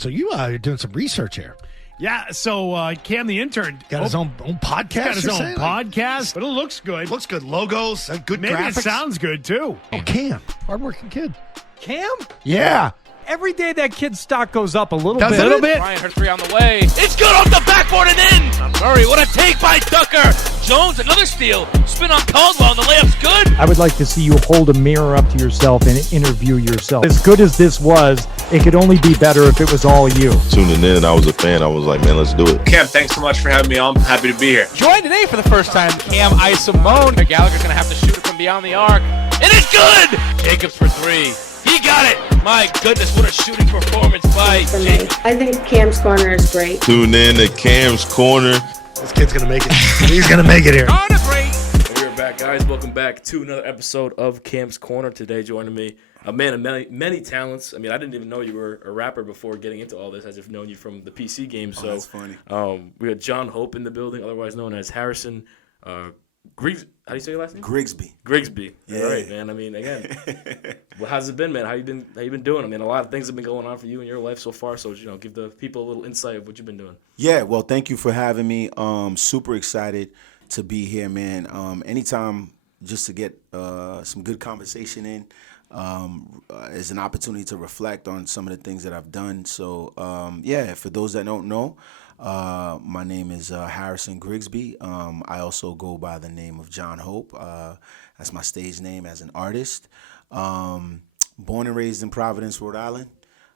So you are doing some research here. Yeah, so Cam the intern Got his own podcast. got his you're own saying? podcast, but it looks good. Looks good. Logos, good Maybe graphics. it sounds good too. Oh, Cam, hardworking kid. Cam? Yeah. Every day that kid's stock goes up a little Doesn't bit. it? A little bit. Ryan, her three on the way. It's good off the backboard and in. Murray, what a take by Tucker. Jones, another steal. Spin on Caldwell, and the layup's good. I would like to see you hold a mirror up to yourself and interview yourself. As good as this was, it could only be better if it was all you. Tuning in, I was a fan. I was like, man, let's do it. Cam, thanks so much for having me on. I'm happy to be here. Joined today for the first time, Cam Isimone. Gallagher's going to have to shoot it from beyond the arc. And it's good! Jacobs for three. He got it! My goodness, what a shooting performance by For me, Jacobs. I think Cam's corner is great. Tune in to Cam's Corner. This kid's going to make it. He's going to make it here. On a break. We're back, guys. Welcome back to another episode of Cam's Corner. Today, joining me, a man of many talents. I mean, I didn't even know you were a rapper before getting into all this. I just known you from the PC game. So that's funny. We got Jon Hope in the building, otherwise known as Harrison how do you say your last name? Grigsby. Grigsby. Yeah. All right, man. I mean, again, well, how's it been, man? How you been doing? I mean, a lot of things have been going on for you in your life so far. So, give the people a little insight of what you've been doing. Yeah, well, thank you for having me. Super excited to be here, man. Anytime just to get some good conversation in is an opportunity to reflect on some of the things that I've done. So, yeah, for those that don't know, my name is Harrison Grigsby. I also go by the name of Jon Hope. That's my stage name as an artist. Born and raised in Providence, Rhode Island,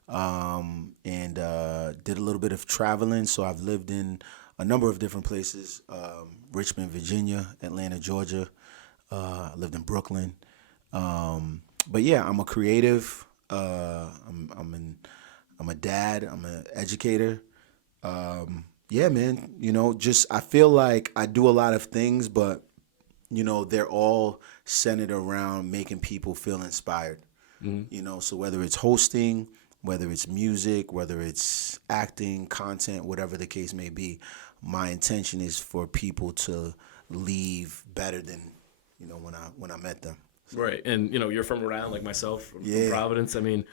and did a little bit of traveling. So I've lived in a number of different places: Richmond, Virginia, Atlanta, Georgia. I lived in Brooklyn. But yeah, I'm a creative. I'm a dad. I'm an educator. Yeah, man, just I feel like I do a lot of things, but, they're all centered around making people feel inspired. So whether it's hosting, whether it's music, whether it's acting, content, whatever the case may be, my intention is for people to leave better than, when I met them. Right, and you're from Rhode Island, like myself, from Providence. I mean,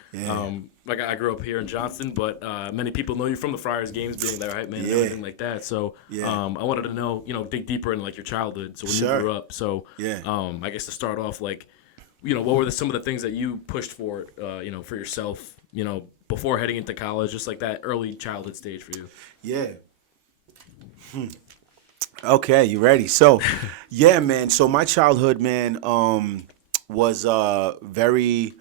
like I grew up here in Johnston, but many people know you from the Friars games, being there, right, man, and everything like that. So, I wanted to know, dig deeper into like your childhood. So when you grew up, so I guess to start off, like, what were some of the things that you pushed for, for yourself, before heading into college, just like that early childhood stage for you? Yeah. Okay, you ready? So, yeah, man. So my childhood, man, was very,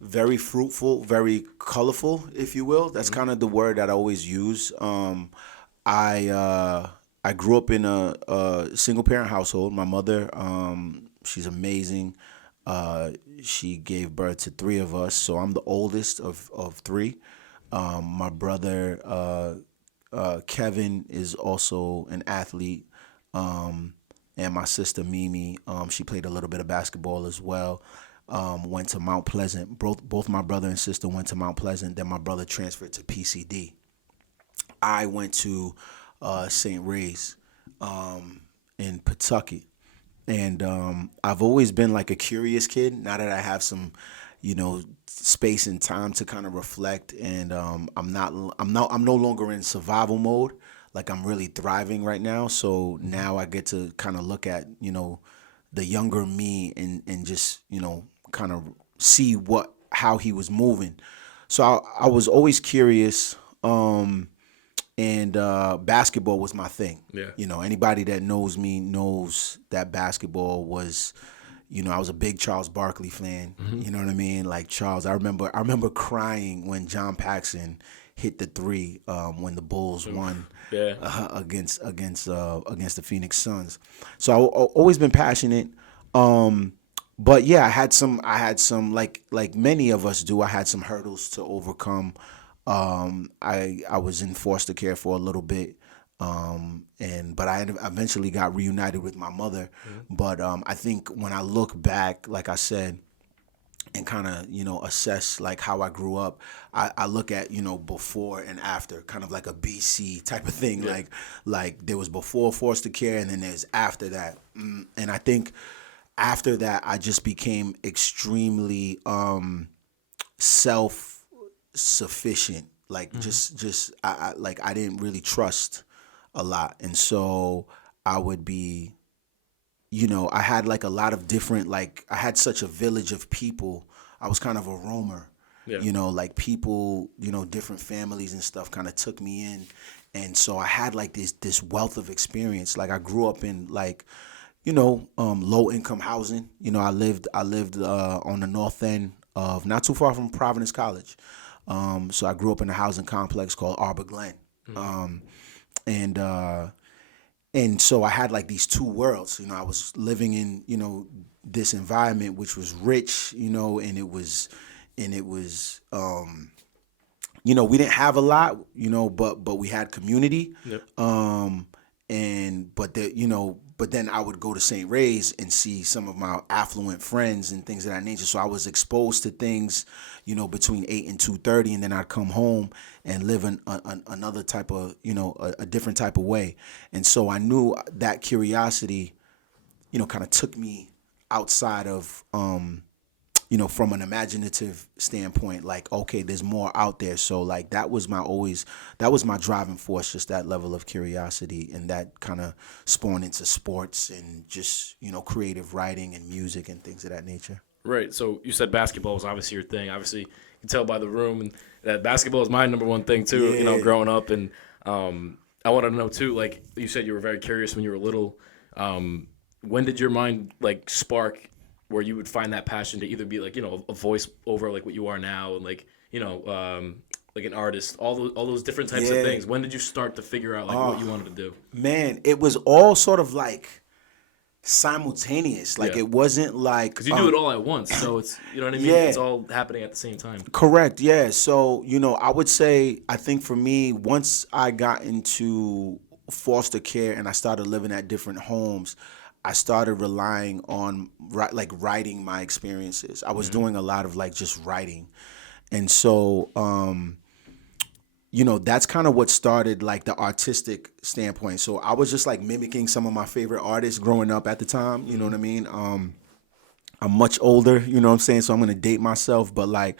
very fruitful, very colorful, if you will. That's kind of the word that I always use. I grew up in a single parent household. My mother, she's amazing. She gave birth to three of us, so I'm the oldest of three. My brother Kevin is also an athlete. And my sister Mimi, she played a little bit of basketball as well. Went to Mount Pleasant. Both my brother and sister went to Mount Pleasant. Then my brother transferred to PCD. I went to St. Ray's in Pawtucket. And I've always been like a curious kid. Now that I have some, space and time to kind of reflect, and I'm no longer in survival mode. Like I'm really thriving right now. So now I get to kind of look at, the younger me and just, kind of see how he was moving. So I was always curious. And basketball was my thing. Yeah. Anybody that knows me knows that basketball was, I was a big Charles Barkley fan. Mm-hmm. You know what I mean? Like Charles, I remember crying when John Paxson hit the three when the Bulls won against the Phoenix Suns. So I've always been passionate. But yeah, I had some like many of us do. I had some hurdles to overcome. I was in foster care for a little bit. But I eventually got reunited with my mother. Mm-hmm. But I think when I look back, like I said, and kind of, assess like how I grew up, I look at, before and after, kind of like a BC type of thing. Yeah. Like there was before foster care and then there's after that. And I think after that, I just became extremely self-sufficient. Like I didn't really trust a lot, and so I would be, I had like a lot of different, like I had such a village of people. I was kind of a roamer. Yeah. Like people, different families and stuff kind of took me in. And so I had like this wealth of experience. Like I grew up in like, low income housing. I lived on the north end of, not too far from Providence College. So I grew up in a housing complex called Arbor Glen. And so I had like these two worlds. I was living in, this environment which was rich, and it was we didn't have a lot, but we had community. Yep. But then I would go to St. Ray's and see some of my affluent friends and things of that nature. So I was exposed to things, between 8 and 2:30, and then I'd come home and live in another type of, a different type of way. And so I knew that curiosity, kind of took me outside of, from an imaginative standpoint, like, okay, there's more out there. So like that was my driving force, just that level of curiosity, and that kind of spawned into sports and just, creative writing and music and things of that nature. Right. So you said basketball was obviously your thing. Obviously, you can tell by the room and that basketball is my number one thing too, Yeah. growing up. And I wanted to know too, like you said, you were very curious when you were little. When did your mind like spark where you would find that passion to either be like, a voice over like what you are now and like, like an artist, all those different types of things. When did you start to figure out like what you wanted to do? Man, it was all sort of like simultaneous. Like it wasn't like, because you do it all at once. So it's, you know what I mean? Yeah. It's all happening at the same time. Correct. Yeah. So, I would say, I think for me, once I got into foster care and I started living at different homes, I started relying on writing my experiences. I was doing a lot of like just writing. And so, that's kind of what started like the artistic standpoint. So I was just like mimicking some of my favorite artists growing up at the time. You know what I mean? I'm much older, you know what I'm saying? So I'm going to date myself, but like,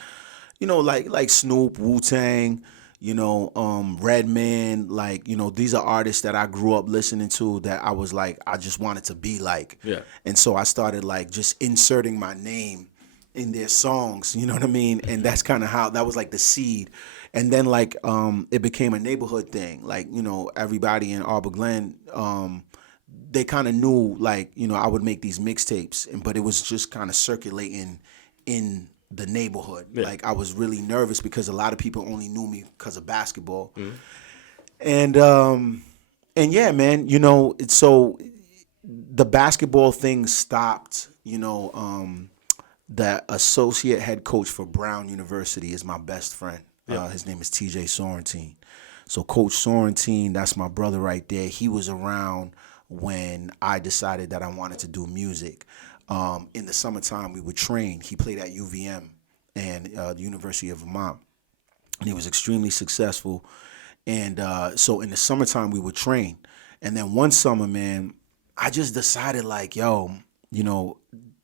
like Snoop, Wu-Tang, Redman, like, these are artists that I grew up listening to that I was like, I just wanted to be like. Yeah. And so I started like just inserting my name in their songs, you know what I mean? And that's kind of how, that was like the seed. And then like, it became a neighborhood thing. Like, everybody in Arbor Glen, they kind of knew like, I would make these mixtapes, but it was just kind of circulating in the neighborhood. Yeah. Like I was really nervous because a lot of people only knew me because of basketball. And yeah, man, so the basketball thing stopped. The associate head coach for Brown University is my best friend. His name is TJ Sorrentine. So Coach Sorrentine, that's my brother right there. He was around when I decided that I wanted to do music. In the summertime, we would train. He played at UVM and the University of Vermont, and he was extremely successful. And so in the summertime, we would train. And then one summer, man, I just decided like, yo,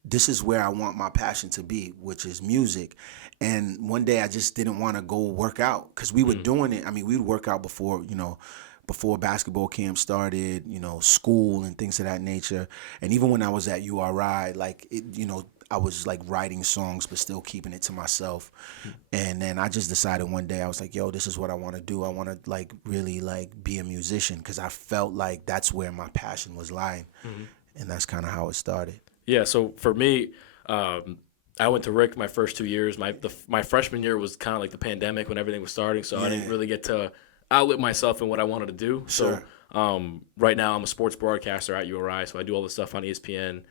this is where I want my passion to be, which is music. And one day I just didn't want to go work out because we were doing it. I mean, we would work out before basketball camp started, school and things of that nature. And even when I was at URI, like, I was like writing songs, but still keeping it to myself. And then I just decided one day, I was like, yo, this is what I want to do. I want to like really like be a musician because I felt like that's where my passion was lying. And that's kind of how it started. Yeah. So for me, I went to Rick my first 2 years. My freshman year was kind of like the pandemic when everything was starting. So I didn't really get to outlet myself in what I wanted to do. Sure. So right now I'm a sports broadcaster at URI, so I do all the stuff on ESPN.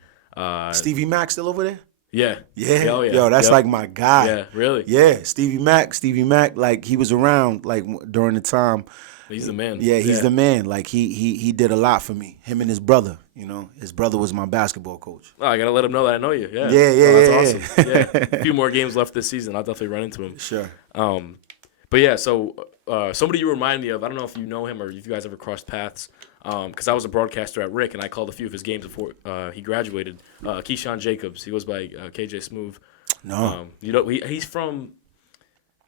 Stevie Mack still over there? Yeah. Yeah. Oh, yeah. Yo, that's like my guy. Yeah, really? Yeah, Stevie Mack, like he was around like during the time. He's the man. Yeah, he's the man. Like he did a lot for me. Him and his brother, his brother was my basketball coach. Oh, I got to let him know that I know you. Yeah. Yeah. That's awesome. Yeah. A few more games left this season. I'll definitely run into him. Sure. But yeah, so somebody you remind me of, I don't know if you know him or if you guys ever crossed paths, because I was a broadcaster at Rick and I called a few of his games before he graduated. Keyshawn Jacobs, he goes by KJ Smooth. No. He's from,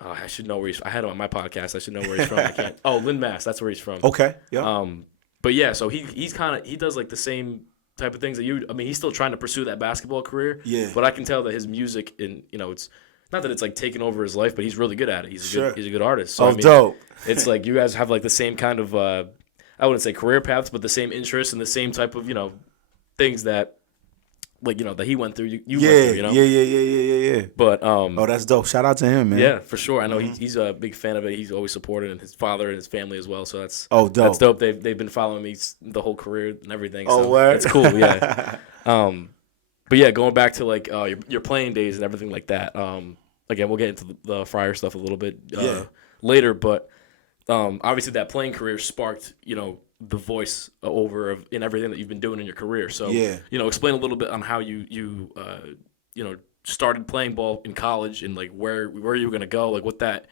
I should know where he's. I had him on my podcast. I should know where he's from. I can't. Oh, Lynn, Mass. That's where he's from. Okay. Yeah. But yeah, so he does like the same type of things that you. I mean, he's still trying to pursue that basketball career. Yeah. But I can tell that his music and it's not that it's like taking over his life, but he's really good at it. He's a good artist. So, dope. It's like you guys have like the same kind of I wouldn't say career paths, but the same interests and the same type of things that that he went through. You went through. Yeah. But that's dope. Shout out to him, man. yeah, for sure. I know he's a big fan of it. He's always supported and his father and his family as well. So that's dope. That's dope. They've been following me the whole career and everything. Oh, so word? That's cool. Yeah. But yeah, going back to like your playing days and everything like that. Again, we'll get into the Friar stuff a little bit later. But obviously that playing career sparked the voice in everything that you've been doing in your career. So explain a little bit on how you started playing ball in college and like where you were gonna go, like what that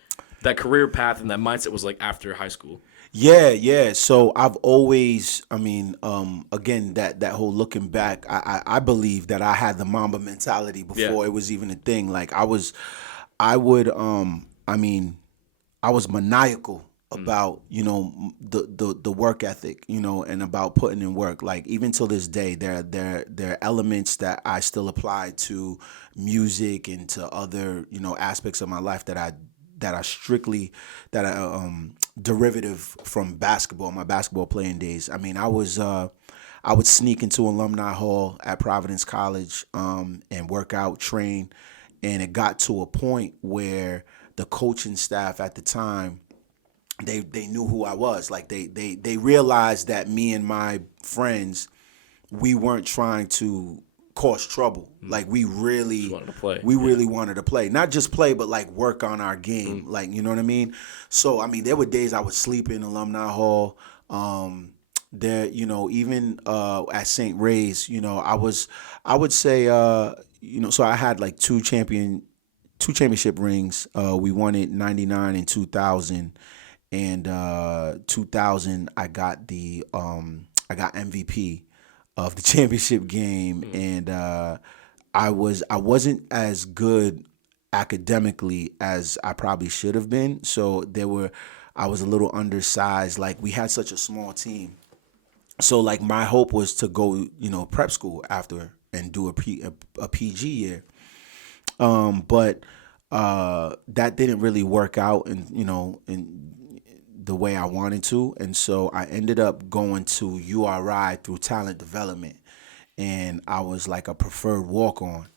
career path and that mindset was like after high school. Yeah. So I've always, again, that whole looking back, I believe that I had the Mamba mentality before it was even a thing. Like I was maniacal about the work ethic, and about putting in work. Like even till this day, there are elements that I still apply to music and to other aspects of my life that are strictly derivative from basketball, my basketball playing days. I mean, I would sneak into Alumni Hall at Providence College and work out, train, and it got to a point where the coaching staff at the time, they knew who I was. Like they realized that me and my friends, we weren't trying to cause trouble. Like we really wanted to play. Really wanted to play. Not just play, but like work on our game. Like, you know what I mean? So I mean, there were days I would sleep in Alumni Hall. There, even at St. Ray's, I would say so I had like two championship rings. We won it 99 and 2000. And 2000 I got MVP of the championship game, and I wasn't as good academically as I probably should have been. So I was a little undersized. Like we had such a small team. So like my hope was to go, prep school after and do a PG year. But that didn't really work out, and in the way I wanted to, and so I ended up going to URI through talent development, and I was like a preferred walk-on.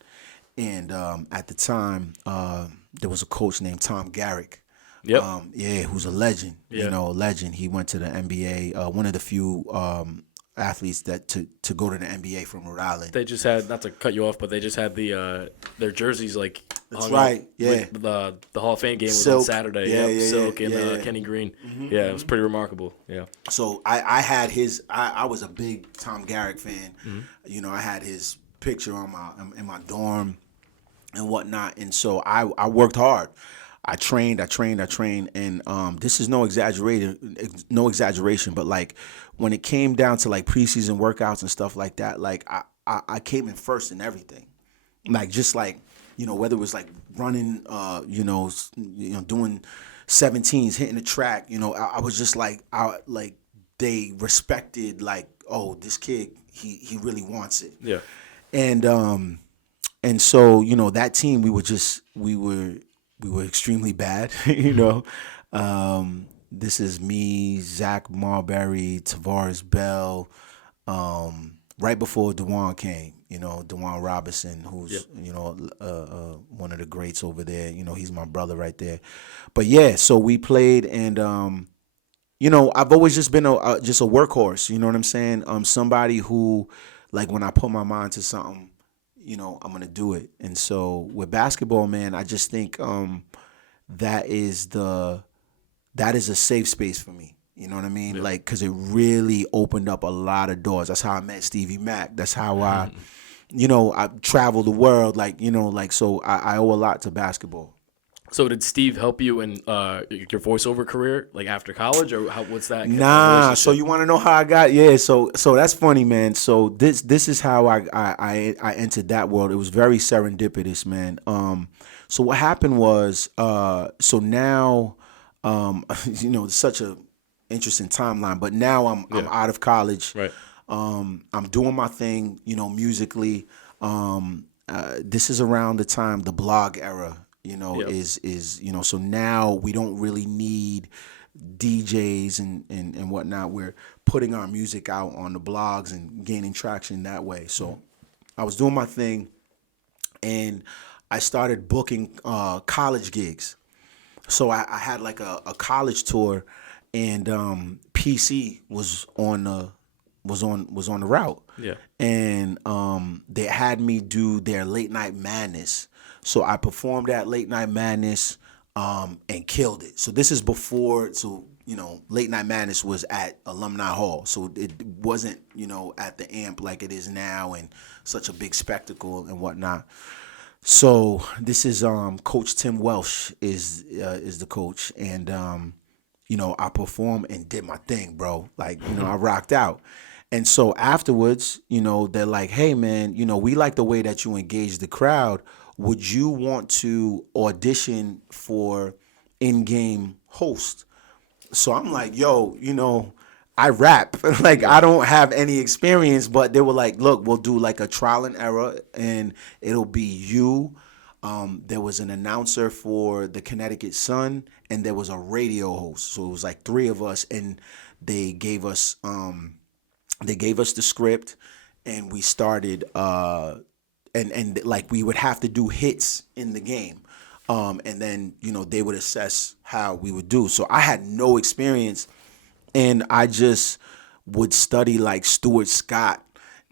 And at the time, there was a coach named Tom Garrick. Yep. Who's a legend. Legend. He went to the NBA. One of the few athletes that to go to the NBA from Rhode Island. They just had, not to cut you off, but they just had their jerseys like. That's right. Yeah. The Hall of Fame game was Silk. on Saturday. Yeah. Silk and Kenny Green. Mm-hmm. Yeah, it was pretty remarkable. Yeah. So I had his. I was a big Tom Garrick fan. Mm-hmm. I had his picture in my dorm and whatnot, and so I worked hard. I trained, and this is no exaggeration, but like when it came down to like preseason workouts and stuff like that, like I came in first in everything, like just like whether it was like running, doing 17s, hitting the track, I was just like they respected like, oh, this kid he really wants it, yeah, and so that team we were extremely bad, This is me, Zach Marbury, Tavares Bell, right before DeJuan came, DeJuan Robinson, who's, one of the greats over there. He's my brother right there. But yeah, so we played, and, I've always just been just a workhorse, you know what I'm saying? Somebody who, like, when I put my mind to something, I'm going to do it. And so with basketball, man, I just think that is a safe space for me. You know what I mean? Yeah. Like, because it really opened up a lot of doors. That's how I met Stevie Mack. That's how I traveled the world. Like, so I owe a lot to basketball. So did Steve help you in your voiceover career, like after college, or what's that? Nah. So you want to know how I got? Yeah. So that's funny, man. So this is how I entered that world. It was very serendipitous, man. So what happened was, so now, it's such a interesting timeline. But now I'm out of college. Right. I'm doing my thing, musically. This is around the time the blog era. Is so now we don't really need DJs and whatnot. We're putting our music out on the blogs and gaining traction that way. So I was doing my thing, and I started booking college gigs. So I had like a college tour, and PC was on the route. Yeah. And they had me do their Late Night Madness. So I performed at Late Night Madness and killed it. So this is before, Late Night Madness was at Alumni Hall. So it wasn't, at the amp like it is now and such a big spectacle and whatnot. So this is Coach Tim Welsh is the coach. And, I performed and did my thing, bro. Like, I rocked out. And so afterwards, they're like, hey, man, we like the way that you engage the crowd. Would you want to audition for in-game host? So I'm like, yo, I rap. Like, I don't have any experience, but they were like, look, we'll do like a trial and error, and it'll be you. There was an announcer for the Connecticut Sun, and there was a radio host. So it was like 3 of us, and they gave us the script, and we started and like we would have to do hits in the game. And then, they would assess how we would do. So I had no experience, and I just would study like Stuart Scott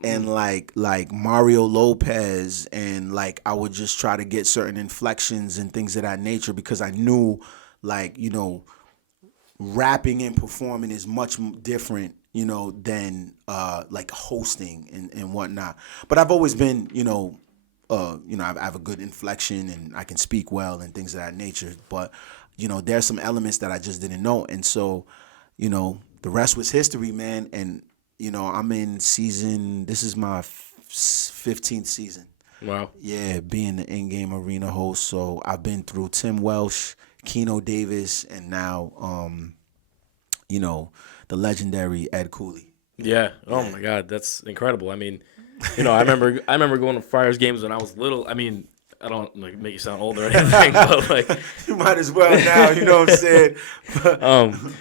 and like Mario Lopez, and like I would just try to get certain inflections and things of that nature, because I knew like, rapping and performing is much different, than like hosting and whatnot. But I've always been, I have a good inflection and I can speak well and things of that nature. But, there's some elements that I just didn't know. And so, the rest was history, man. And, I'm in this is my 15th season. Wow. Yeah, being the in-game arena host. So I've been through Tim Welsh, Keno Davis, and now, the legendary Ed Cooley. Yeah. Oh my God, that's incredible. I mean, I remember going to Friars games when I was little. I mean, I don't like make you sound old or anything, but like you might as well now. You know what I'm saying?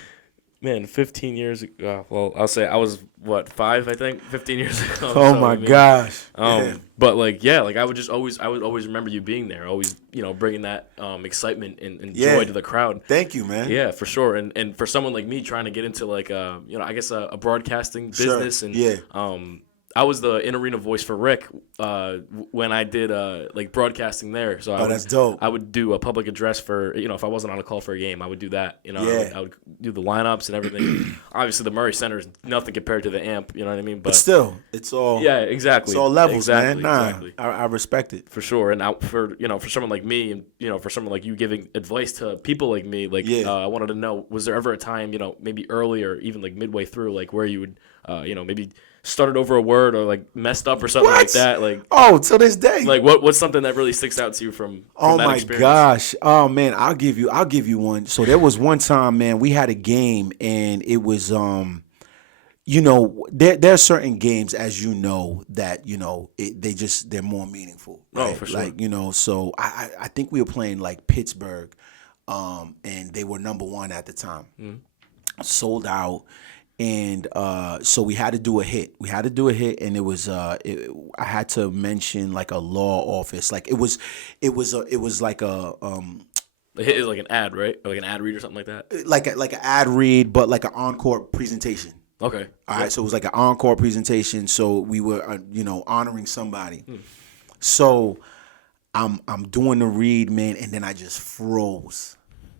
Man, 15 years ago. Well, I'll say I was 5, I think, 15 years ago. Oh my gosh. But like, yeah, like I would always remember you being there, always, bringing that excitement and joy to the crowd. Thank you, man. Yeah, for sure. And for someone like me trying to get into like, I guess a broadcasting business, sure. and I was the in-arena voice for Rick when I did like broadcasting there. So that's dope. I would do a public address for, if I wasn't on a call for a game, I would do that. I would do the lineups and everything. Obviously, the Murray Center is nothing compared to the amp. You know what I mean? But still, it's all exactly. It's all levels, exactly, man. Exactly. I respect it for sure. And for someone like me, and for someone like you giving advice to people like me, like I wanted to know, was there ever a time, maybe early or even like midway through, like where you would, maybe started over a word or like messed up or something like that, like till this day. Like what's something that really sticks out to you from that experience? Gosh, oh man, I'll give you one. So there was one time, man, we had a game, and it was there are certain games, as you know, that they're more meaningful, right? Oh, for sure. Like so I think we were playing like Pittsburgh, and they were number 1 at the time, sold out. And so we had to do a hit. And it was I had to mention like a law office. Like it was like a The hit is like an ad, right? Or like an ad read or something like that. Like an ad read, but like an encore presentation. Okay. All right. So it was like an encore presentation. So we were honoring somebody. So I'm doing the read, man, and then I just froze,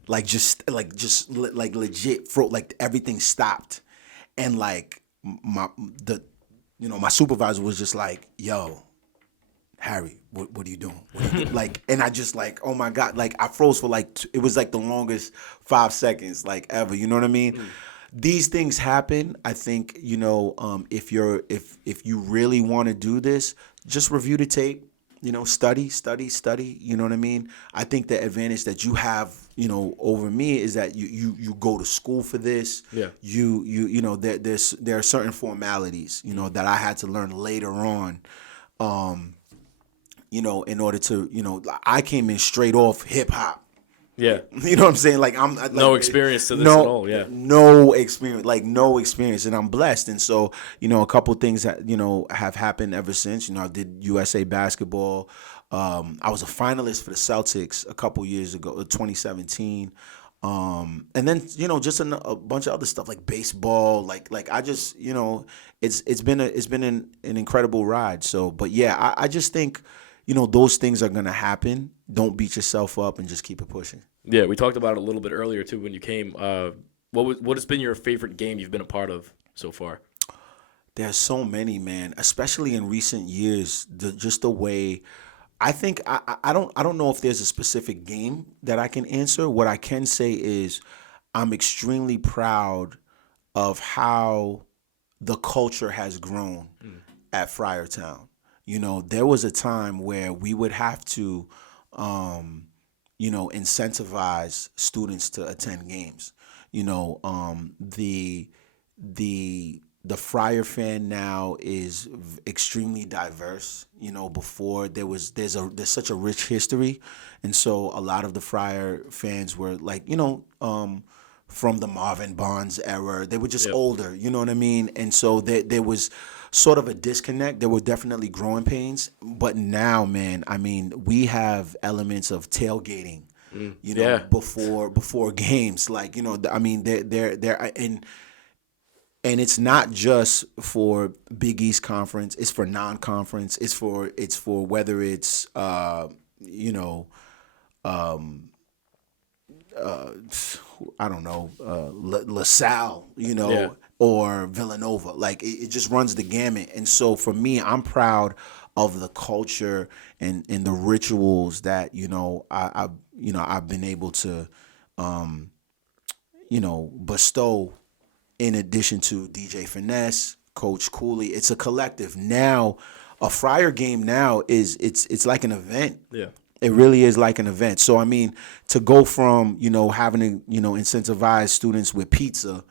like legit froze, like everything stopped. And like my supervisor was just like, yo, Harry, what are you doing? What are you doing? Like, and I just like, oh my God, like I froze for like, it was like the longest 5 seconds like ever. You know what I mean? These things happen. I think, you know, if you really want to do this, just review the tape, you know, study, you know what I mean? I think the advantage that you have, you know, over me is that you go to school for this. Yeah. You know, there are certain formalities, you know, that I had to learn later on. You know, in order to, you know, I came in straight off hip hop. Yeah. You know what I'm saying? Like no experience to this at all. Yeah. No experience, and I'm blessed. And so, you know, a couple things that, you know, have happened ever since. You know, I did USA basketball. I was a finalist for the Celtics a couple years ago, 2017. And then, you know, just a bunch of other stuff like baseball, like I just, you know, it's been an incredible ride. So, but yeah, I just think, you know, those things are gonna happen. Don't beat yourself up and just keep it pushing. Yeah, we talked about it a little bit earlier too when you came. What has been your favorite game you've been a part of so far? There's so many, man, especially in recent years. Just the way. I think I don't know if there's a specific game that I can answer. What I can say is I'm extremely proud of how the culture has grown at Friartown. You know, there was a time where we would have to, you know, incentivize students to attend games. You know, the Friar fan now is extremely diverse. You know, before there's such a rich history, and so a lot of the Friar fans were like, you know, from the Marvin Barnes era. They were just older, you know what I mean? And so there was sort of a disconnect. There were definitely growing pains, but now, man, I mean, we have elements of tailgating, you know, before games. Like, you know, I mean, they're and it's not just for Big East Conference. It's for non-conference. It's for whether it's you know, I don't know, LaSalle, you know, or Villanova. Like it just runs the gamut. And so for me, I'm proud of the culture and the rituals that, you know, I've been able to, you know, bestow. In addition to DJ Finesse, Coach Cooley, it's a collective. Now, a Friar game now it's like an event. Yeah. It really is like an event. So, I mean, to go from, you know, having to, you know, incentivize students with pizza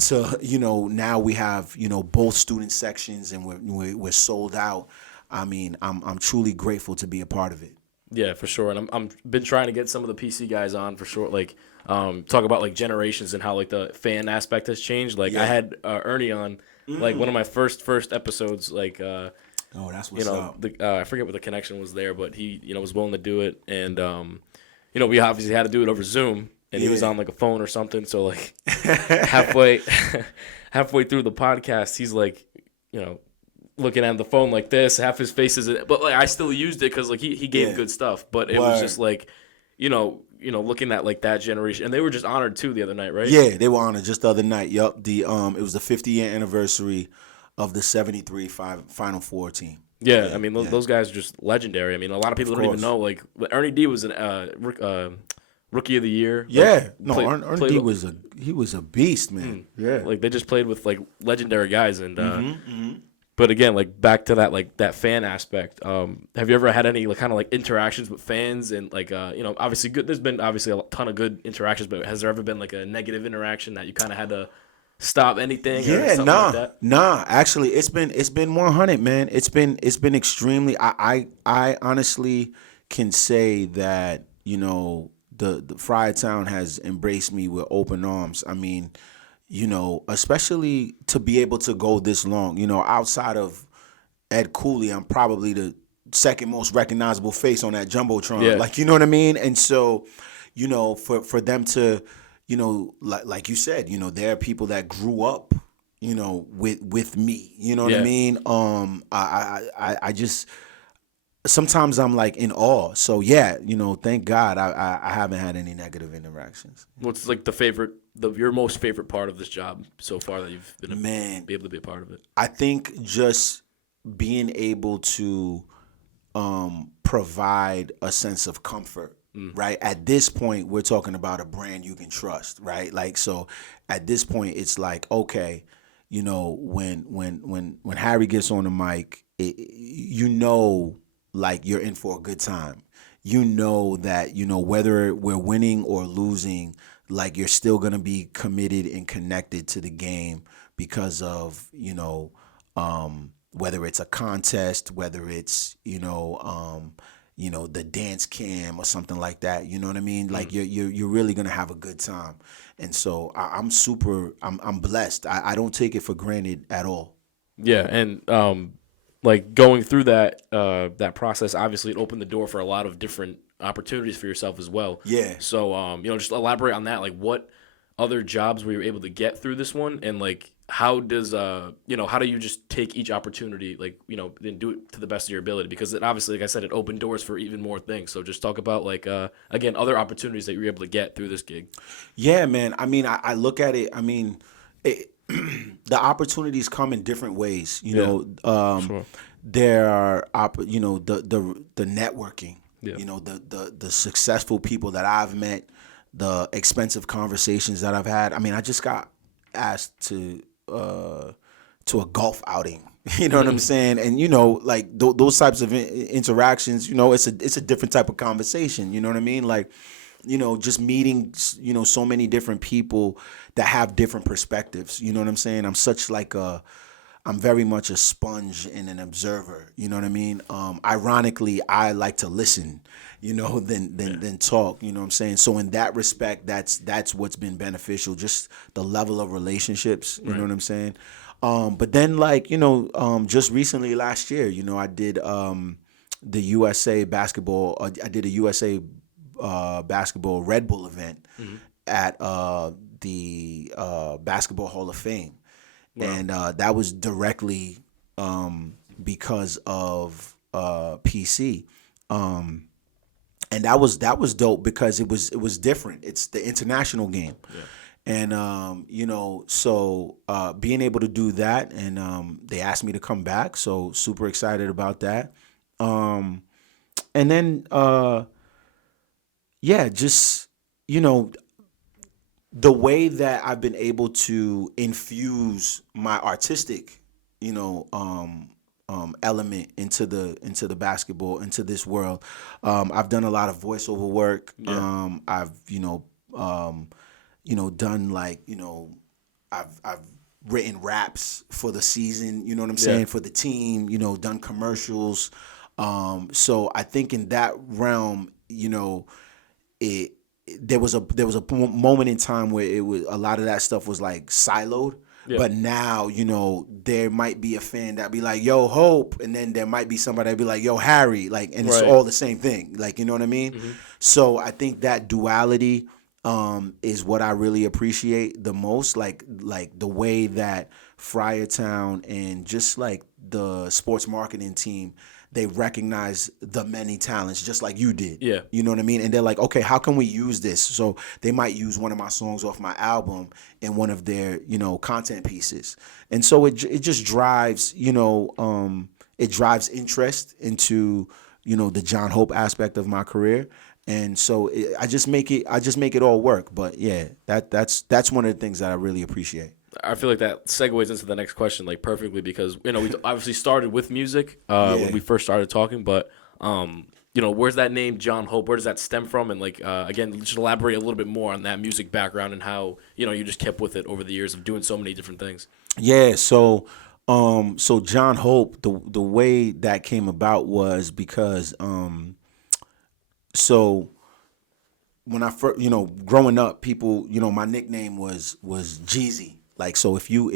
to, you know, now we have, you know, both student sections and we're sold out. I mean, I'm truly grateful to be a part of it. Yeah, for sure. And I'm been trying to get some of the PC guys on for sure. Like, talk about like generations and how like the fan aspect has changed. Like I had Ernie on like one of my first episodes. Like, oh, that's what's you know, up. I forget what the connection was there, but he, you know, was willing to do it. And you know, we obviously had to do it over Zoom, and he was on like a phone or something. So like halfway through the podcast, he's like, you know, looking at the phone like this, half his face is, but like I still used it because like he gave good stuff, but it was just like, you know, looking at like that generation, and they were just honored too the other night, right? Yeah, they were honored just the other night. Yup, it was the 50-year anniversary of the '73 Final Four team. Yeah, I mean those guys are just legendary. I mean, a lot of people don't even know. Like Ernie D was an rookie of the year. Yeah, Ernie D was a beast, man. Yeah, like they just played with like legendary guys, and but again, like back to that like that fan aspect. Have you ever had any like kind of like interactions with fans and like you know, obviously good? There's been obviously a ton of good interactions, but has there ever been like a negative interaction that you kind of had to stop anything? Yeah, or like that? Nah. Actually, it's been 100, man. It's been extremely. I honestly can say that, you know, the Friartown has embraced me with open arms. I mean, you know, especially to be able to go this long, you know, outside of Ed Cooley, I'm probably the second most recognizable face on that Jumbotron. Yeah. Like, you know what I mean? And so, you know, for them to, you know, like you said, you know, there are people that grew up, you know, with me, you know what I mean? I just, sometimes I'm like in awe. So yeah, you know, thank God I haven't had any negative interactions. What's like your most favorite part of this job so far that you've been be able to be a part of it? I think just being able to provide a sense of comfort, right? At this point, we're talking about a brand you can trust, right? Like, so at this point, it's like, okay, you know, when Harry gets on the mic, you know, like you're in for a good time. You know that, you know, whether we're winning or losing, like you're still going to be committed and connected to the game because of, you know, whether it's a contest, whether it's, you know, the dance cam or something like that. You know what I mean? Like you're really going to have a good time. And so I'm blessed. I don't take it for granted at all. Yeah. And, like going through that process, obviously it opened the door for a lot of different opportunities for yourself as well. Yeah. So, you know, just elaborate on that. Like, what other jobs were you able to get through this one, and like, how does you know, how do you just take each opportunity, like, you know, and do it to the best of your ability? Because it obviously, like I said, it opened doors for even more things. So just talk about like again, other opportunities that you were able to get through this gig. Yeah, man. I mean, I look at it. I mean, the opportunities come in different ways. You know, Sure. there are you know, the networking. Yeah. You know, the successful people that I've met, the expensive conversations that I've had. I mean, I just got asked to a golf outing. You know what I'm saying? And you know, like those types of interactions. You know, it's a different type of conversation. You know what I mean? Like, you know, just meeting, you know, so many different people that have different perspectives. You know what I'm saying? I'm very much a sponge and an observer. You know what I mean? Ironically, I like to listen, you know, than talk. You know what I'm saying? So in that respect, that's what's been beneficial. Just the level of relationships. You know what I'm saying? But then, like, you know, just recently last year, you know, I did the USA basketball. I did a USA basketball Red Bull event at the Basketball Hall of Fame. Wow. And that was directly because of PC, and that was dope because it was different. It's the international game, and you know, so being able to do that, and they asked me to come back, so super excited about that. And then yeah, just, you know, the way that I've been able to infuse my artistic, you know, element into the basketball, into this world. I've done a lot of voiceover work. Yeah. I've done, like, you know, I've written raps for the season. You know what I'm saying? For the team. You know, done commercials. So I think in that realm, you know, there was a moment in time where it was, a lot of that stuff was like siloed. Yeah. But now, you know, there might be a fan that be like, yo, Hope, and then there might be somebody that be like, yo, Harry, like, and it's all the same thing, like, you know what I mean? Mm-hmm. So I think that duality is what I really appreciate the most, like the way that Friartown and just like the sports marketing team, they recognize the many talents just like you did. Yeah. You know what I mean? And they're like, okay, how can we use this? So they might use one of my songs off my album in one of their, you know, content pieces. And so it just drives, you know, it drives interest into, you know, the Jon Hope aspect of my career. And so I just make it all work. But yeah, that's one of the things that I really appreciate. I feel like that segues into the next question, like, perfectly, because, you know, we obviously started with music when we first started talking, but you know, where's that name Jon Hope? Where does that stem from? And like, again, just elaborate a little bit more on that music background and how, you know, you just kept with it over the years of doing so many different things. Yeah. So Jon Hope, the way that came about was because so when I first, you know, growing up, people, you know, my nickname was Jeezy. Like, so if you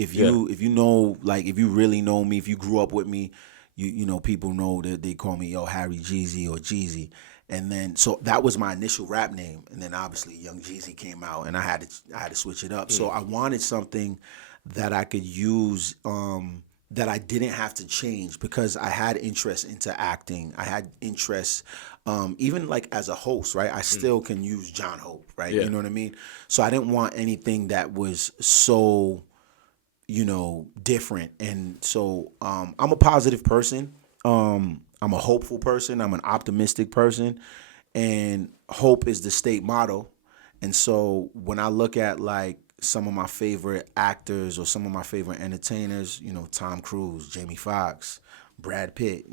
know, like, if you really know me, if you grew up with me, you know, people know that they call me, yo, Harry Jeezy or Jeezy. And then, so that was my initial rap name. And then obviously Young Jeezy came out and I had to switch it up. So I wanted something that I could use, that I didn't have to change, because I had interest into acting. I had interest, even like as a host, right? I still can use Jon Hope, right? Yeah. You know what I mean? So I didn't want anything that was so, you know, different. And so I'm a positive person. I'm a hopeful person. I'm an optimistic person, and hope is the state motto. And so when I look at like some of my favorite actors or some of my favorite entertainers, Tom Cruise, Jamie Foxx, Brad Pitt,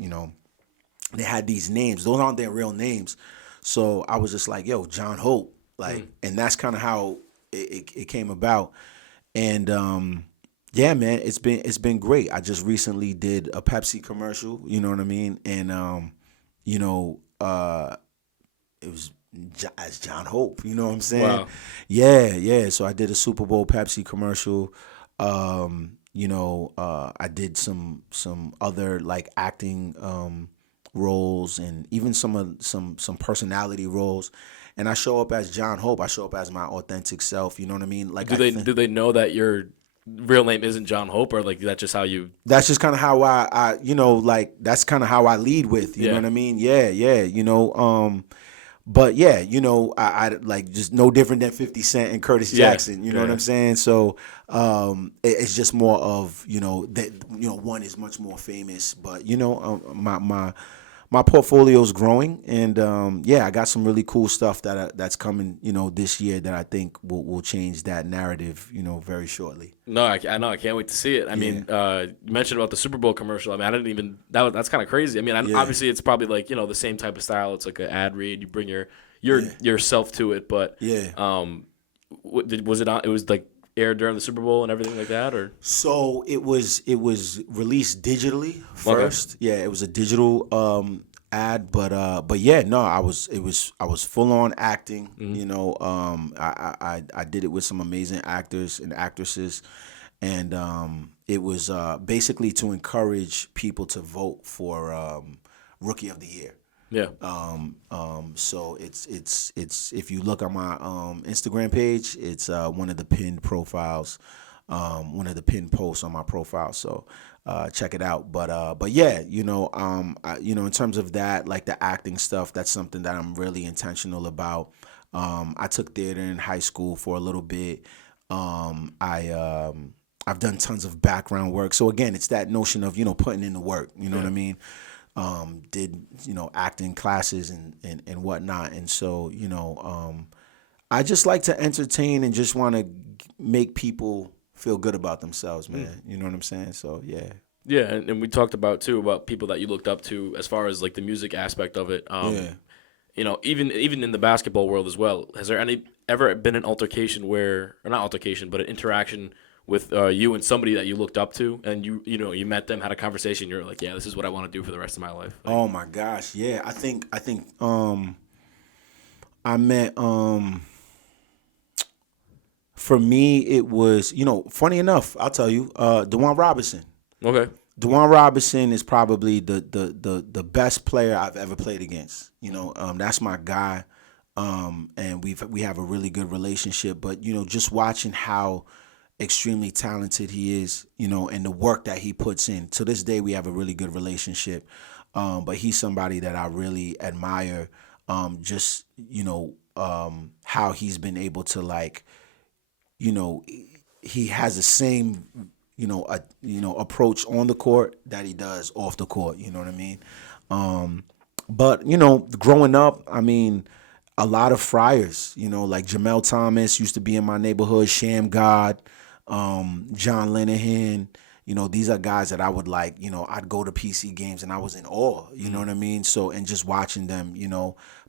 they had these names. Those aren't their real names. So I was just like, yo, Jon Hope. Like, and that's kind of how it came about. And yeah, man, it's been great. I just recently did a Pepsi commercial, you know what I mean? And it was as Jon Hope, you know what I'm saying? Wow. Yeah. So I did a Super Bowl Pepsi commercial. I did some other like acting roles and even some personality roles. And I show up as Jon Hope. I show up as my authentic self. You know what I mean? Like, Do they know that your real name isn't Jon Hope, or like that's just how you? That's just kind of how I that's kind of how I lead with. You know what I mean? Yeah. But yeah, I like just no different than 50 Cent and Curtis Jackson. You know what I'm saying? So it's just more of one is much more famous, but my portfolio is growing, and I got some really cool stuff that's coming this year that I think will change that narrative very shortly. No, I know. I can't wait to see it. I mean, you mentioned about the Super Bowl commercial. I mean, I didn't even that's kind of crazy. I mean, obviously it's probably like the same type of style. It's like an ad read. You bring yourself to it, but was it on? It was like aired during the Super Bowl and everything like that, or? So it was released digitally first. Okay. Yeah, it was a digital ad, but yeah, no, I was full on acting. Mm-hmm. I did it with some amazing actors and actresses, and it was basically to encourage people to vote for Rookie of the Year. Yeah. So it's if you look on my Instagram page, it's one of the pinned profiles, one of the pinned posts on my profile. So check it out. But yeah, in terms of that, like the acting stuff, that's something that I'm really intentional about. I took theater in high school for a little bit. I've done tons of background work. So again, it's that notion of putting in the work. You know what I mean? Did acting classes and whatnot, and so I just like to entertain and just want to make people feel good about themselves, man. You know what I'm saying? So yeah. Yeah, and we talked about too about people that you looked up to as far as like the music aspect of it. Even in the basketball world as well. Has there ever been an altercation or not altercation, but an interaction with you and somebody that you looked up to, and you met them, had a conversation, you're like, yeah, this is what I want to do for the rest of my life? Like, oh my gosh, yeah. I think I met for me it was funny enough, I'll tell you, DeJuan Robinson. Okay. DeJuan Robinson is probably the best player I've ever played against. That's my guy, and we have a really good relationship. But just watching how extremely talented he is, and the work that he puts in. To this day, we have a really good relationship. But he's somebody that I really admire. How he's been able to he has the same approach on the court that he does off the court. You know what I mean? But growing up, I mean, a lot of Friars. Like Jamel Thomas used to be in my neighborhood. Sham God. John Linehan, these are guys that I would I'd go to PC games and I was in awe, you know what I mean? So, and just watching them,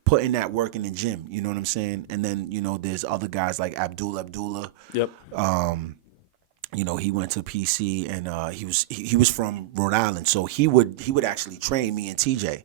putting that work in the gym, you know what I'm saying? And then, there's other guys like Abdullah. Yep. He went to PC and he was from Rhode Island. So he would actually train me and TJ.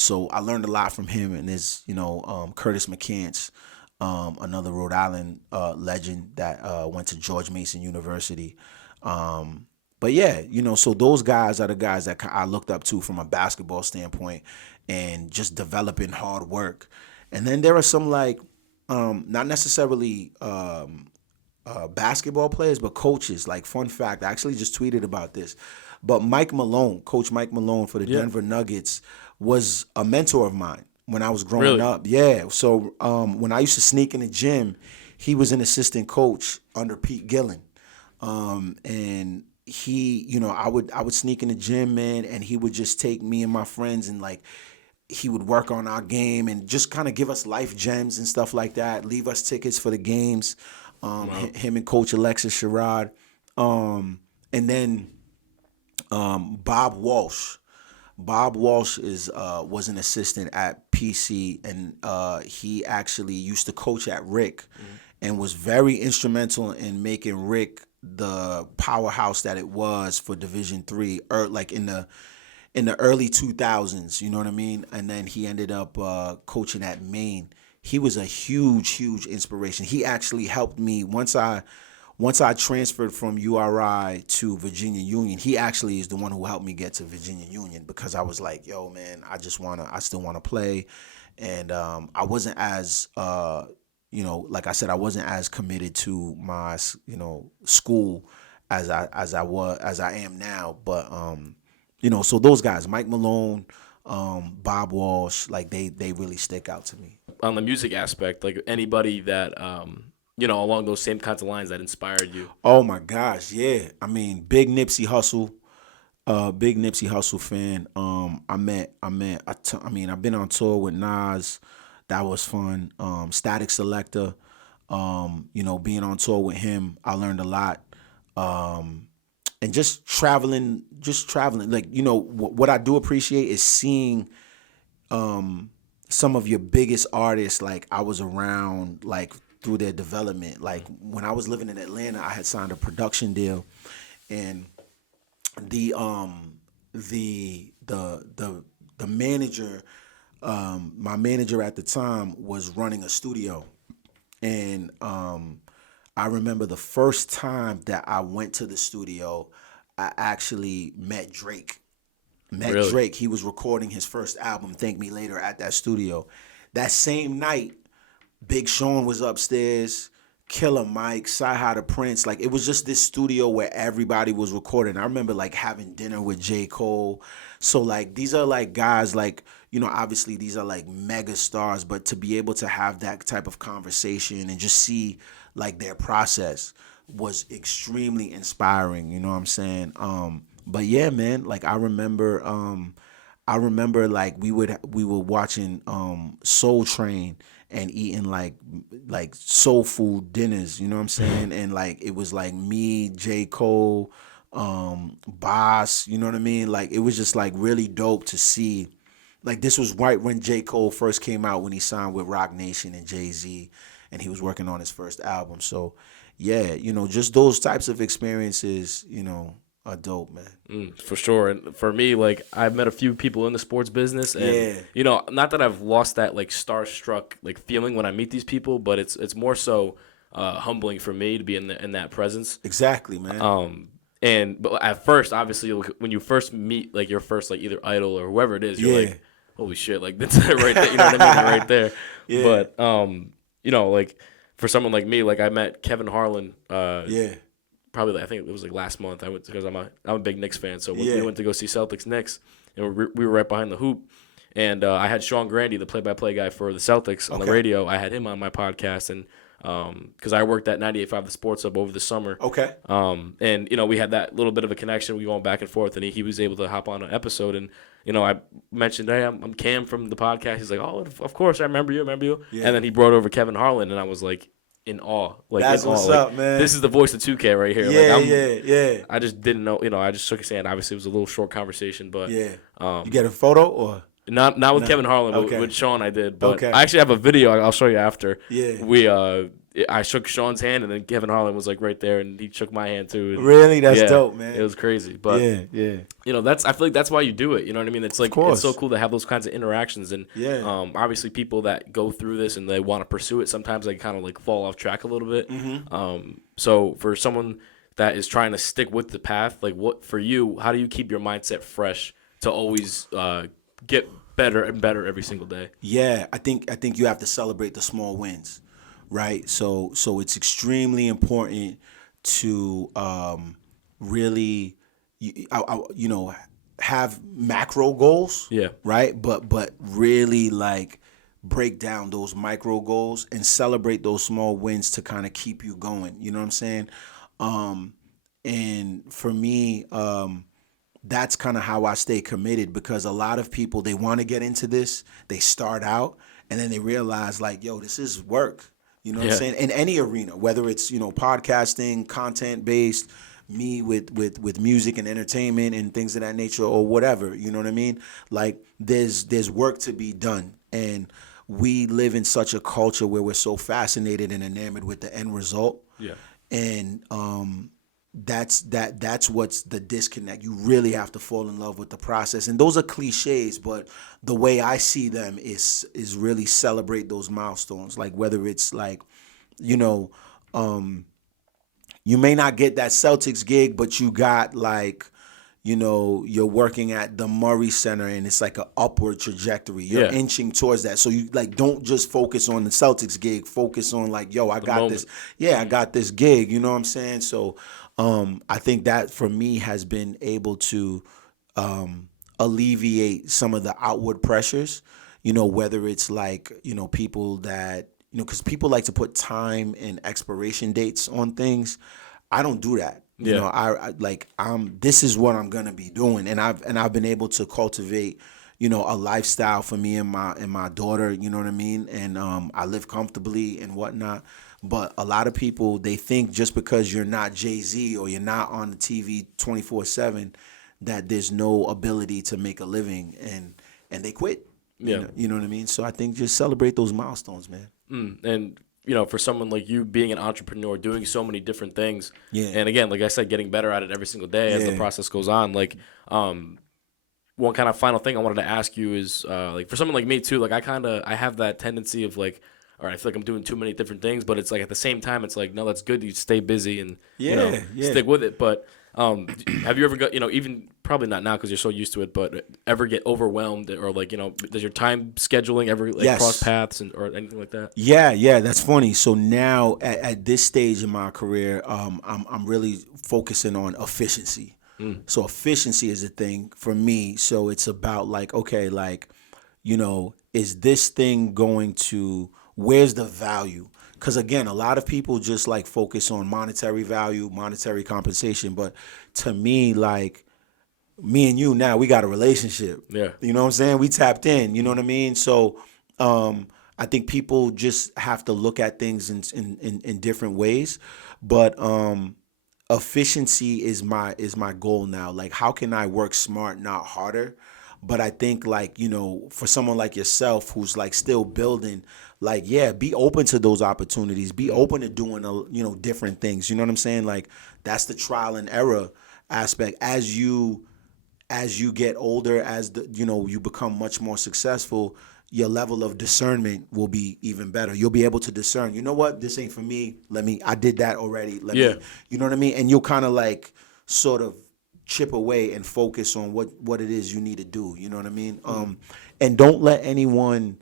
So I learned a lot from him, and there's, Curtis McCants, another Rhode Island legend that went to George Mason University. But yeah, so those guys are the guys that I looked up to from a basketball standpoint and just developing hard work. And then there are some not necessarily basketball players, but coaches. Like, fun fact, I actually just tweeted about this, but Coach Mike Malone for the Denver Nuggets was a mentor of mine when I was growing up. Yeah. So when I used to sneak in the gym, he was an assistant coach under Pete Gillen. And he, I would sneak in the gym, man, and he would just take me and my friends and like he would work on our game and just kind of give us life gems and stuff like that. Leave us tickets for the games. Him and Coach Alexis Sherrod, and then Bob Walsh. Bob Walsh was an assistant at PC, and he actually used to coach at Rick, and was very instrumental in making Rick the powerhouse that it was for Division III, like in the early 2000s. You know what I mean? And then he ended up coaching at Maine. He was a huge inspiration. He actually helped me once I transferred from URI to Virginia Union. He actually is the one who helped me get to Virginia Union, because I was like, yo, man, I still want to play. And I wasn't as, like I said, I wasn't as committed to my, school as I am now. But, so those guys, Mike Malone, Bob Walsh, like they really stick out to me. On the music aspect, like anybody that, along those same kinds of lines that inspired you. Oh my gosh, yeah. I mean, big Nipsey Hussle fan. I've been on tour with Nas. That was fun. Static Selector. Being on tour with him, I learned a lot. And just traveling. Like, what I do appreciate is seeing some of your biggest artists. Like, I was around, like, through their development. Like, when I was living in Atlanta, I had signed a production deal, and the manager, my manager at the time, was running a studio, and I remember the first time that I went to the studio, I actually met Drake. Really? Drake. He was recording his first album, Thank Me Later, at that studio. That same night, Big Sean was upstairs, Killer Mike, Sci-Hi the Prince. Like, it was just this studio where everybody was recording. I remember, like, having dinner with J. Cole. So, like, these are, like, guys, like, obviously these are, like, mega stars. But to be able to have that type of conversation and just see, like, their process was extremely inspiring. You know what I'm saying? But, yeah, man, like, I remember, like, we were watching Soul Train and eating like soul food dinners, you know what I'm saying? And like, it was like me, J. Cole, Boss, you know what I mean? Like, it was just like really dope to see. Like, this was right when J. Cole first came out, when he signed with Roc Nation and Jay-Z, and he was working on his first album. So yeah, just those types of experiences, are dope, man. For sure. And for me, like, I've met a few people in the sports business, and not that I've lost that like starstruck like feeling when I meet these people, but it's more so humbling for me to be in that presence. Exactly, man. But at first, obviously, when you first meet like your first like either idol or whoever it is, you're like, holy shit, like that's right there, you know what I mean, right there. Yeah. But like for someone like me, like I met Kevin Harlan. Probably, I think it was like last month. I went because I'm a big Knicks fan, so we went to go see Celtics Knicks, and we were right behind the hoop. And I had Sean Grandy, the play-by-play guy for the Celtics, on the radio. I had him on my podcast, and because I worked at 98.5 The Sports Hub over the summer. Okay. And we had that little bit of a connection. We going back and forth, and he was able to hop on an episode. And I mentioned, hey, I'm Cam from the podcast. He's like, oh, of course, I remember you. Yeah. And then he brought over Kevin Harlan, and I was like, in awe. Like, that's in what's awe. up, man. This is the voice of 2K right here. Yeah. I just didn't know. I just shook his hand. Obviously, it was a little short conversation, but you get a photo or not with Kevin Harlan. With Sean, I did. But I actually have a video. I'll show you after. Yeah. I shook Sean's hand, and then Kevin Harlan was like right there, and he shook my hand too. And, really, that's dope, man. It was crazy, but I feel like that's why you do it. You know what I mean? It's like it's so cool to have those kinds of interactions, and obviously people that go through this and they want to pursue it, sometimes they kind of like fall off track a little bit. So for someone that is trying to stick with the path, like what for you? How do you keep your mindset fresh to always get better and better every single day? Yeah, I think you have to celebrate the small wins. Right, so it's extremely important to really, have macro goals. Yeah. Right, but really like break down those micro goals and celebrate those small wins to kind of keep you going. You know what I'm saying? And for me, that's kind of how I stay committed, because a lot of people, they want to get into this, they start out, and then they realize like, yo, this is work. You know what I'm saying? In any arena, whether it's, podcasting, content based, me with music and entertainment and things of that nature, or whatever, you know what I mean? Like there's work to be done. And we live in such a culture where we're so fascinated and enamored with the end result. Yeah. And that's what's the disconnect. You really have to fall in love with the process. And those are cliches, but the way I see them is really celebrate those milestones. Like whether it's like, you may not get that Celtics gig, but you got like, you're working at the Murray Center and it's like an upward trajectory. You're inching towards that. So you like, don't just focus on the Celtics gig, focus on like, yo, I got this. Yeah, I got this gig. You know what I'm saying? So I think that for me has been able to alleviate some of the outward pressures, whether it's like, people that, because people like to put time and expiration dates on things. I don't do that. This is what I'm gonna be doing, and I've been able to cultivate, a lifestyle for me and my daughter. You know what I mean? And I live comfortably and whatnot. But a lot of people, they think just because you're not Jay-Z or you're not on the TV 24/7, that there's no ability to make a living, and they quit. Yeah, you know what I mean. So I think just celebrate those milestones, man. And for someone like you being an entrepreneur, doing so many different things, and again, like I said, getting better at it every single day as the process goes on. Like, one kind of final thing I wanted to ask you is, like for someone like me too, like I have that tendency of like, all right, I feel like I'm doing too many different things, but it's like at the same time, it's like, no, that's good. You stay busy and stick with it. But have you ever got, even probably not now because you're so used to it, but ever get overwhelmed or like, does your time scheduling ever like cross paths or anything like that? Yeah, that's funny. So now at this stage in my career, I'm really focusing on efficiency. So efficiency is a thing for me. So it's about like, okay, like, is this thing going to, where's the value? Because again, a lot of people just like focus on monetary value, monetary compensation. But to me, like me and you now, we got a relationship. Yeah. You know what I'm saying? We tapped in, you know what I mean? So I think people just have to look at things in different ways. But efficiency is my goal now. Like, how can I work smart, not harder? But I think like, for someone like yourself who's like still building, like, be open to those opportunities. Be open to doing, different things. You know what I'm saying? Like, that's the trial and error aspect. As you get older, as you become much more successful, your level of discernment will be even better. You'll be able to discern, you know what, this ain't for me. I did that already. Let me, you know what I mean? And you'll kind of like sort of chip away and focus on what it is you need to do. You know what I mean? And don't let anyone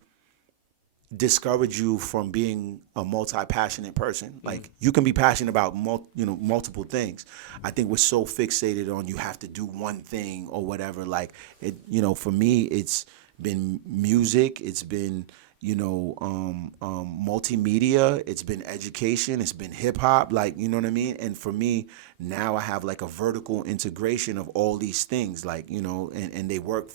discourage you from being a multi-passionate person. Like, you can be passionate about multiple things. I think we're so fixated on you have to do one thing or whatever. Like, it, for me, it's been music, it's been multimedia, it's been education, it's been hip hop, like, you know what I mean? And for me now, I have like a vertical integration of all these things, like, and they work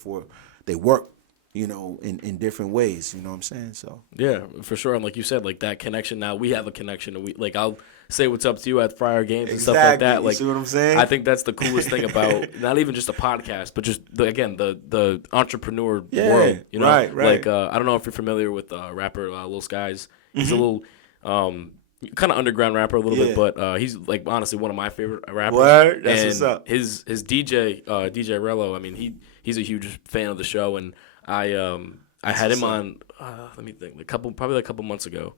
in different ways, you know what I'm saying? So yeah, for sure. And like you said, like that connection, now we have a connection, and we like, I'll say what's up to you at Friar games and stuff like that. Like, you see what I'm saying? I think that's the coolest thing about not even just a podcast, but just the entrepreneur world, Right. Like, I don't know if you're familiar with rapper Lil Skies. He's a little kind of underground rapper a little bit, but he's like honestly one of my favorite rappers. Word? That's and what's up. His DJ Rello, I mean, he's a huge fan of the show, and I had him on. Let me think. Probably a couple months ago,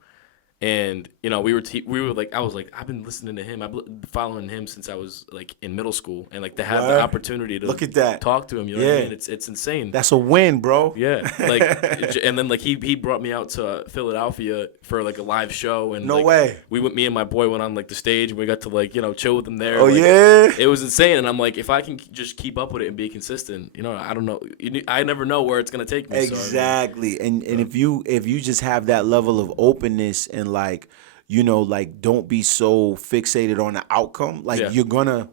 and we were like, I was like, I've been listening to him. I've been following him since I was like in middle school, and like to have the opportunity to look at that, talk to him. You know what I mean? It's insane. That's a win, bro. Yeah, like, and then like he brought me out to Philadelphia for like a live show, and no way. Me and my boy went on like the stage, and we got to like chill with him there. Oh like, yeah, it was insane. And I'm like, if I can just keep up with it and be consistent, I don't know. I never know where it's gonna take me. Exactly, so, and if you just have that level of openness and like, like, don't be so fixated on the outcome. Like, you're gonna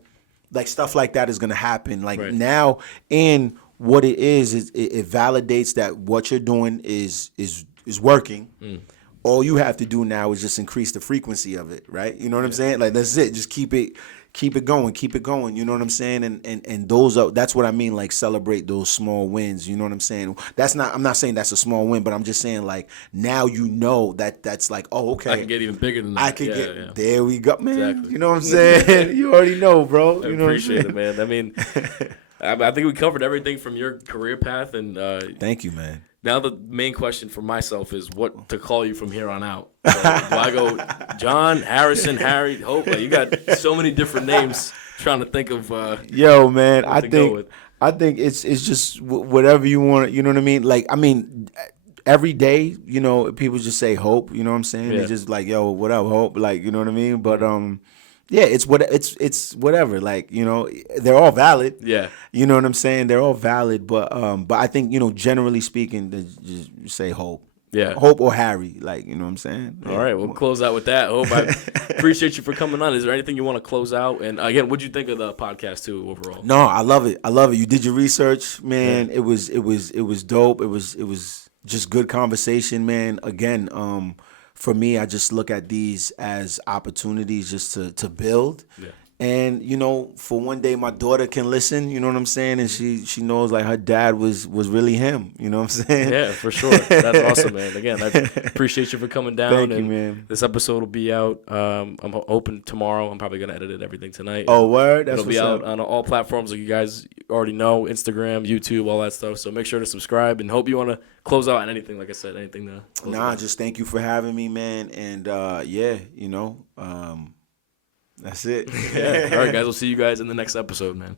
like stuff like that is gonna happen. Like Right. now, and what it is it validates that what you're doing is working. All you have to do now is just increase the frequency of it, right? You know what I'm saying? Like that's it. Just keep it going. You know what I'm saying? And that's what I mean. Like celebrate those small wins. You know what I'm saying? I'm not saying that's a small win, but I'm just saying like now you know that's like, oh, okay. I can get even bigger than that. I can get yeah. there. We go, man. Exactly. You know what I'm saying? You already know, bro. I You know appreciate what I'm it, man. I mean, I think we covered everything from your career path, and Thank you, man. now the main question for myself is what to call you from here on out. So, do I go John, Harrison, Harry, Hope? Like, you got so many different names. Trying to think of. Yo, man, what to go with. I think it's just whatever you want. You know what I mean? Like, I mean, every day, you know, people just say Hope. You know what I'm saying? Yeah. They just like, yo, what up, Hope? Like, you know what I mean? But yeah, it's whatever. Like, you know, they're all valid. Yeah. You know what I'm saying? They're all valid, but I think, you know, generally speaking, just say Hope. Yeah. Hope or Harry, like, you know what I'm saying? All right, we'll close out with that. Hope, I appreciate you for coming on. Is there anything you want to close out? And again, what'd you think of the podcast too overall? No, I love it. You did your research, man. Yeah. It was dope. It was just good conversation, man. Again, for me, I just look at these as opportunities just to build. Yeah. And, you know, for one day my daughter can listen, you know what I'm saying? And she knows like her dad was really him, you know what I'm saying? Yeah, for sure. That's awesome, man. Again, I appreciate you for coming down. Thank you, man. This episode will be out. I'm hoping tomorrow. I'm probably going to edit everything tonight. Oh, word? That's It'll be out on all platforms like you guys already know, Instagram, YouTube, all that stuff. So make sure to subscribe, and hope you want to close out on anything, like I said, anything to close out. Just thank you for having me, man. And, yeah, you know, that's it. Yeah. All right, guys. We'll see you guys in the next episode, man.